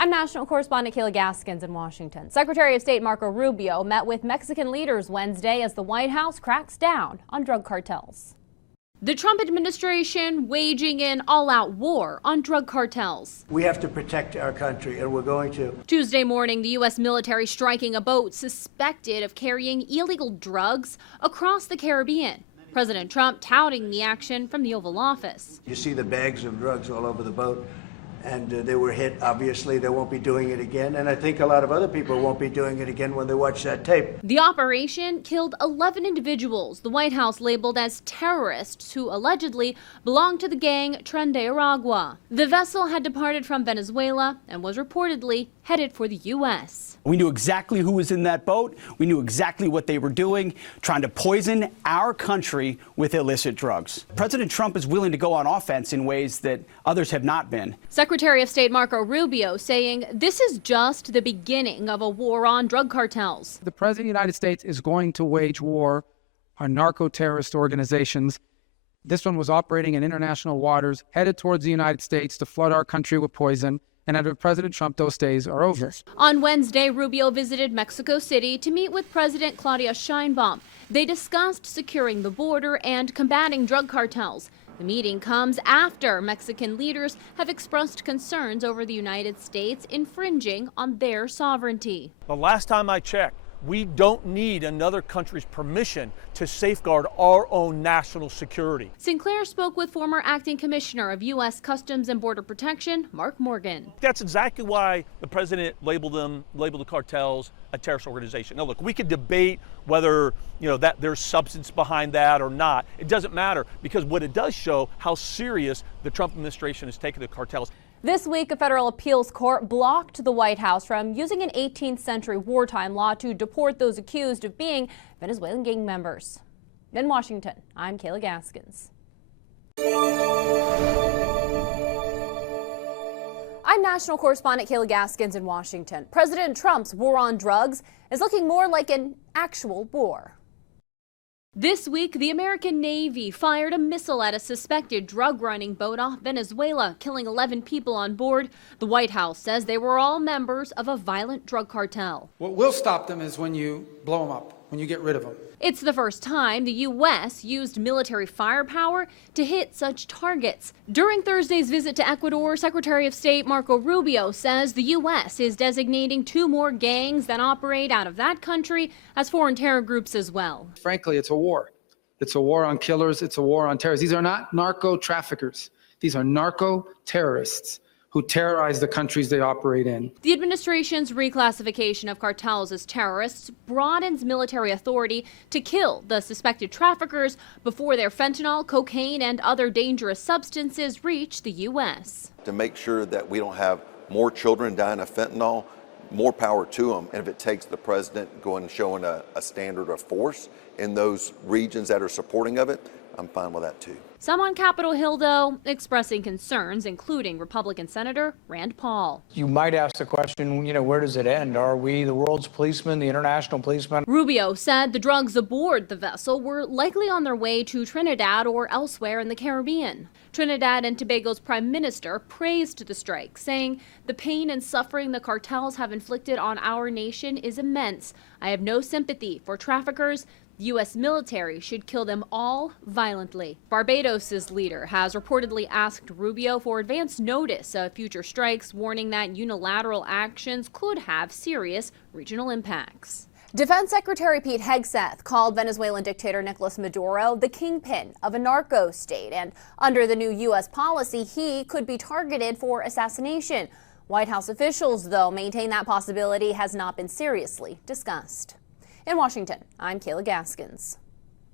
I'm national correspondent Kayla Gaskins in Washington. Secretary of State Marco Rubio met with Mexican leaders Wednesday as the White House cracks down on drug cartels. The Trump administration waging an all-out war on drug cartels. We have to protect our country, and we're going to. Tuesday morning, the U.S. military striking a boat suspected of carrying illegal drugs across the Caribbean. President Trump touting the action from the Oval Office. You see the bags of drugs all over the boat, and they were hit. Obviously, they won't be doing it again, and I think a lot of other people won't be doing it again when they watch that tape. The operation killed 11 individuals the White House labeled as terrorists who allegedly belonged to the gang Tren de Aragua. The vessel had departed from Venezuela and was reportedly headed for the U.S. We knew exactly who was in that boat. We knew exactly what they were doing, trying to poison our country with illicit drugs. President Trump is willing to go on offense in ways that others have not been. Secretary of State Marco Rubio saying this is just the beginning of a war on drug cartels. The President of the United States is going to wage war on narco-terrorist organizations. This one was operating in international waters, headed towards the United States to flood our country with poison. And under President Trump, those days are over. On Wednesday, Rubio visited Mexico City to meet with President Claudia Sheinbaum. They discussed securing the border and combating drug cartels. The meeting comes after Mexican leaders have expressed concerns over the United States infringing on their sovereignty. The last time I checked, we don't need another country's permission to safeguard our own national security. Sinclair spoke with former acting commissioner of U.S. Customs and Border Protection, Mark Morgan. That's exactly why the president labeled the cartels a terrorist organization. Now, look, we could debate whether that there's substance behind that or not. It doesn't matter, because what it does show how serious the Trump administration is taking the cartels. This week, a federal appeals court blocked the White House from using an 18th century wartime law to deport those accused of being Venezuelan gang members. In Washington, I'm Kayla Gaskins. I'm national correspondent Kayla Gaskins in Washington. President Trump's war on drugs is looking more like an actual war. This week, the American Navy fired a missile at a suspected drug-running boat off Venezuela, killing 11 people on board. The White House says they were all members of a violent drug cartel. What will stop them is when you blow them up, when you get rid of them. It's the first time the U.S. used military firepower to hit such targets. During Thursday's visit to Ecuador, Secretary of State Marco Rubio says the U.S. is designating 2 more gangs that operate out of that country as foreign terror groups as well. Frankly, it's a war. It's a war on killers. It's a war on terrorists. These are not narco traffickers. These are narco terrorists who terrorize the countries they operate in. The administration's reclassification of cartels as terrorists broadens military authority to kill the suspected traffickers before their fentanyl, cocaine, and other dangerous substances reach the U.S. To make sure that we don't have more children dying of fentanyl, more power to them. And if it takes the president going and showing a standard of force in those regions that are supporting of it, I'm fine with that too. Some on Capitol Hill, though, expressing concerns, including Republican Senator Rand Paul. You might ask the question, where does it end? Are we the world's policemen, the international policemen? Rubio said the drugs aboard the vessel were likely on their way to Trinidad or elsewhere in the Caribbean. Trinidad and Tobago's prime minister praised the strike, saying the pain and suffering the cartels have inflicted on our nation is immense. I have no sympathy for traffickers. The U.S. military should kill them all violently. Barbados's leader has reportedly asked Rubio for advance notice of future strikes, warning that unilateral actions could have serious regional impacts. Defense Secretary Pete Hegseth called Venezuelan dictator Nicolas Maduro the kingpin of a narco state, and under the new U.S. policy, he could be targeted for assassination. White House officials, though, maintain that possibility has not been seriously discussed. In Washington, I'm Kayla Gaskins.